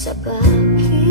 sa bakit